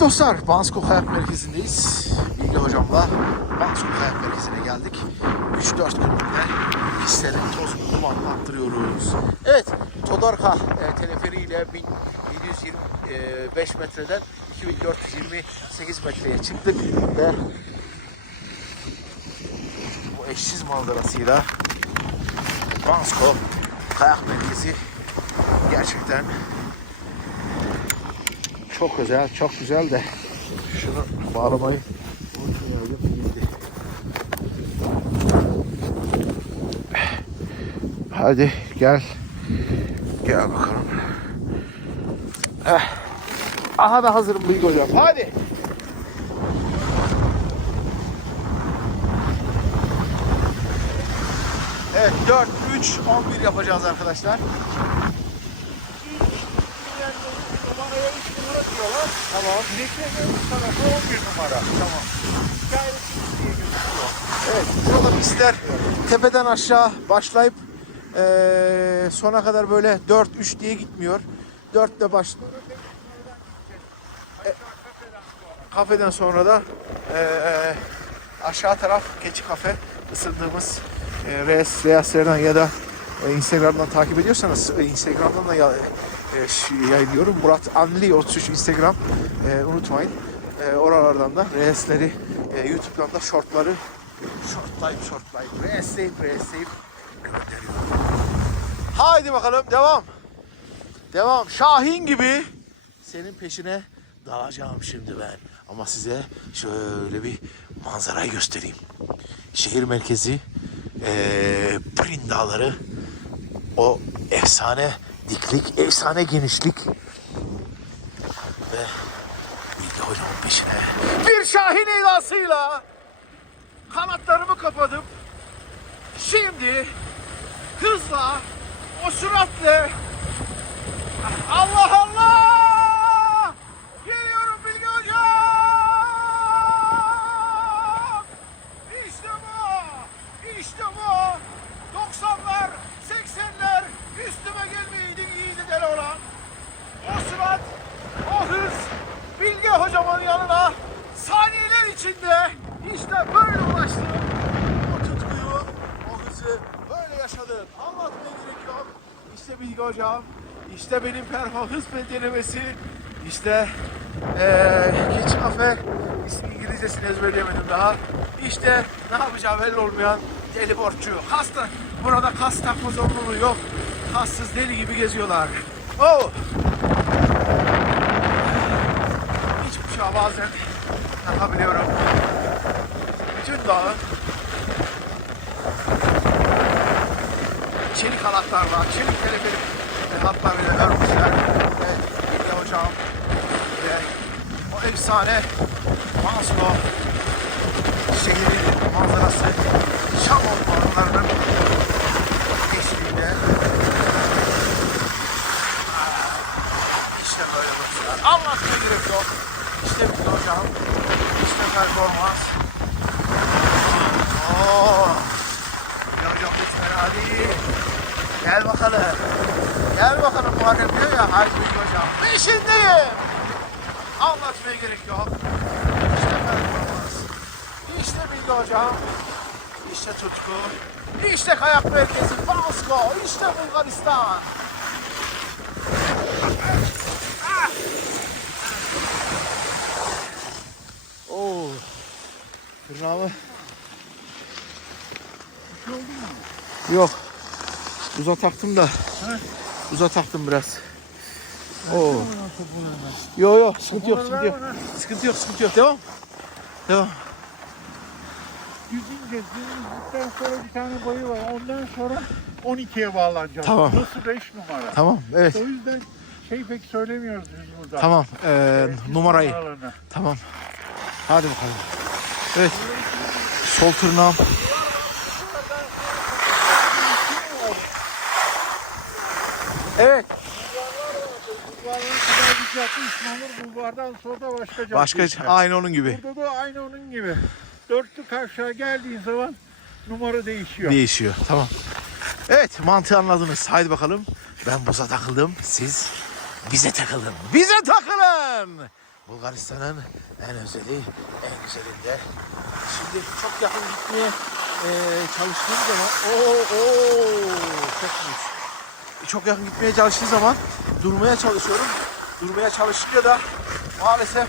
Dostlar, Bansko Kayak Merkezi'ndeyiz. Bilge Hocam'la Bansko Kayak Merkezi'ne geldik. 3-4 günlükte hislerin tozunu dumanını attırıyoruz. Evet, Todorka e, teleferiyle 1725 metreden 2428 metreye çıktık ve bu eşsiz manzarasıyla Bansko Kayak Merkezi gerçekten çok özel, çok güzel de şunu bağlamayı. Hadi gel. Gel bakalım. Heh. Aha da hazırım Bilgi Hocam. Hadi. Evet 4, 3, 11 yapacağız arkadaşlar. 3 numara diyorlar. Tamam. Beklemeyin tarafı 11 numara. Tamam. Hikayesi diye gözüküyor. Evet, burada pistler tepeden aşağı başlayıp eee sona kadar böyle 4-3 diye gitmiyor. 4 ile baş E, kafeden sonra da eee, aşağı taraf keçi kafe ısındığımız eee Reels, Reels'lerden ya da e, Instagram'dan takip ediyorsanız e, Instagram'dan da ya, e, yayınlıyorum. Murat Anli 33 Instagram e, unutmayın. E, oralardan da Reels'leri e, YouTube'dan da shortları shortlayıp shortlayıp Reels'leyip Reels'leyip gönderiyorum. Haydi bakalım devam. Devam. Şahin gibi senin peşine dalacağım şimdi ben. Ama size şöyle bir manzarayı göstereyim. Şehir merkezi, eee Prin Dağları, o efsane diklik, efsane genişlik ve Hocam'ın peşine bir şahin edasıyla kanatlarımı kapadım. Şimdi hızla, o süratle Allah! Geliyorum Bilge Hocam! İşte bu! İşte bu! 90'lar, 80'ler üstüme gelmeyeydi iyiydi deli olan. O sürat, o hız Bilge Hocam'ın yanına içinde işte böyle ulaştım. O tutkuyu, o hızı böyle yaşadım. Anlatmaya gerek yok. İşte Bilge Hocam, işte benim hız denemesi, işte eee keçi kafe, İngilizcesini ezberleyemedim daha. İşte ne yapacağı belli olmayan deli borçlu. Hasta, burada kas takma zorunluluğu yok. Kassız deli gibi geziyorlar. Oh! Hiç bıçağı bazen takabiliyorum. Bütün dağın çelik halatlar var. Çelik teleferik hatlarıyla örmüşler. Evet, Bilge Hocam ve o efsane Mansko şehrin manzarası Şam ormanlarının eşliğinde işte böyle dostlar. Anlatmaya gerek yok. İşte Bilge Hocam. İşte performans. Oo. Bilge Hocam hiç fena değil. Gel bakalım. Gel bakalım Muharrem diyor ya Haydi Bilge Hocam. Peşindeyim. Anlatmaya gerek yok. İşte performans. İşte Bilge Hocam. İşte tutku. İşte kayak merkezi Basko. İşte Bulgaristan. Oo. Tırnağımı. Yok. Uza taktım da. Uza taktım biraz. Oo. Yok yok sıkıntı yok sıkıntı yok. Sıkıntı yok sıkıntı yok. Devam. Devam. Yüzünce yüzdükten sonra bir tane boyu var. Ondan sonra 12'ye bağlanacağız. Tamam. Burası 5 numara. Tamam evet. O yüzden şey pek söylemiyoruz biz burada. Tamam. Ee, numarayı. Numaralarını. Tamam. Hadi bakalım. Evet. Sol tırnağım. Evet. Bulvarların kadar bir yapı İsmail Bulvar'dan sonra da başka cadde Başka işte. aynı onun gibi. Burada da aynı onun gibi. Dörtlü kavşağa geldiğin zaman numara değişiyor. Değişiyor. Tamam. Evet mantığı anladınız. Haydi bakalım. Ben boza takıldım. Siz bize takılın. Bize takılın. Bulgaristan'ın en özeli, en güzelinde. Şimdi çok yakın gitmeye e, çalıştığım zaman o o çok büyük. Çok yakın gitmeye çalıştığı zaman durmaya çalışıyorum. Durmaya çalışınca da maalesef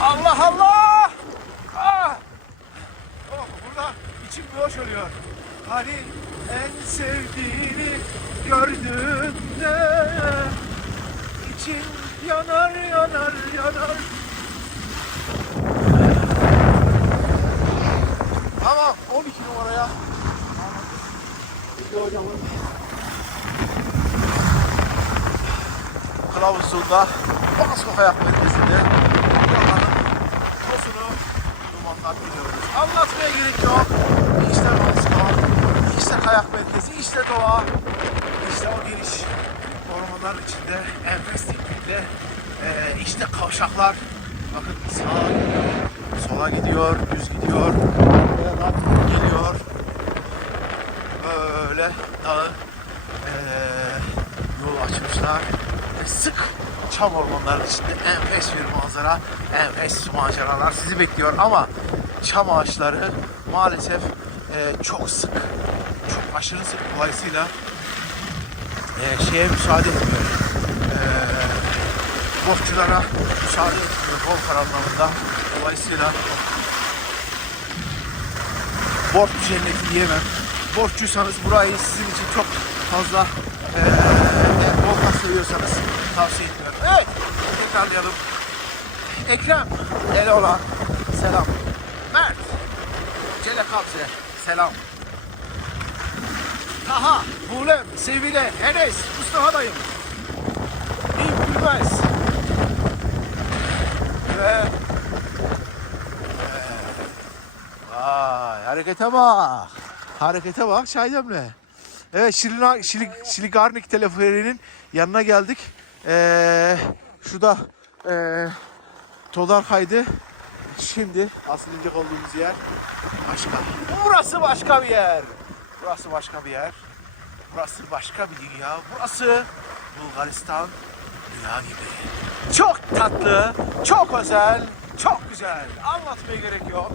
Allah Allah! Ah! Oh, burada içim boş oluyor. Hani en sevdiğini gördüğünde için yanar yanar yanar. Kılavuzunda Moskova Kayak Merkezi'nde yalanın tozunu dumanlar biliyoruz. Anlatmaya gerek yok. İşte Moskova, işte kayak merkezi, işte doğa, işte o geniş ormanların içinde enfes teknikle eee, işte kavşaklar. Bakın sağa gidiyor, sola gidiyor, düz gidiyor, da geliyor. Böyle dağı eee, yol açmışlar. Sık çam ormanların içinde enfes bir manzara, enfes maceralar sizi bekliyor ama çam ağaçları maalesef eee, çok sık, çok aşırı sık dolayısıyla eee, şeye müsaade etmiyor. Eee Botçulara müsaade etmiyor Volkan anlamında. Dolayısıyla borç cenneti diyemem. Borçluysanız burayı sizin için çok fazla Volkan seviyorsanız tavsiye etmiyorum. Evet, tekrarlayalım. Ekrem, ele olan selam. Mert, Cele Kabze, selam. Taha, Bulem, Sevile, Enes, Mustafa dayım. İlk Gülmez. Ve Vay harekete bak. Harekete bak Şahdem'le. Evet Şilina, Şili, Şiligarnik teleferinin yanına geldik. Ee, şurada ee, Todar kaydı. Şimdi asıl inecek olduğumuz yer başka. Burası başka bir yer. Burası başka bir yer. Burası başka bir dünya. Burası Bulgaristan dünya gibi. Çok tatlı, çok özel, çok güzel. Anlatmaya gerek yok.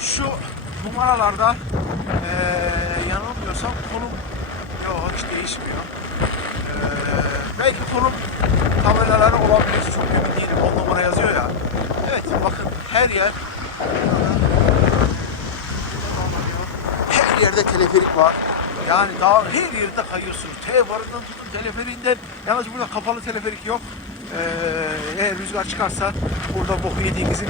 Şu numaralarda yanılmıyorsam konum yok hiç değişmiyor. Eee, belki konum tabelaları olabilir. Çok emin değilim. On numara yazıyor ya. Evet bakın her yer her yerde teleferik var. Yani daha her yerde kayıyorsunuz. T-barından tutun teleferiğinden. Yalnız burada kapalı teleferik yok. Ee, eğer rüzgar çıkarsa burada boku yediğinizin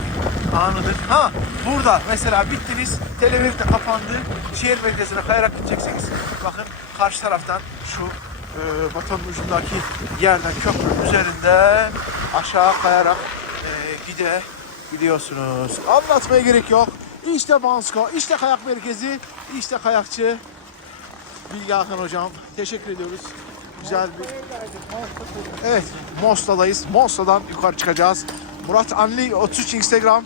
anıdır. Ha burada mesela bittiniz de kapandı. Şehir merkezine kayarak gideceksiniz. Bakın karşı taraftan şu e, batonun ucundaki yerden köprünün üzerinde aşağı kayarak e, gide gidiyorsunuz. Anlatmaya gerek yok. İşte Bansko, işte kayak merkezi, işte kayakçı Bilge Hakan hocam. Teşekkür ediyoruz. Güzel bir... Evet, Mosta'dayız. Mosta'dan yukarı çıkacağız. Murat Anli 33 Instagram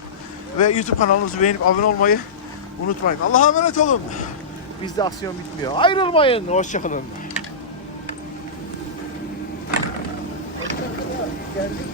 ve YouTube kanalımızı beğenip abone olmayı unutmayın. Allah'a emanet olun. Bizde aksiyon bitmiyor. Ayrılmayın. Hoşçakalın. Geldik.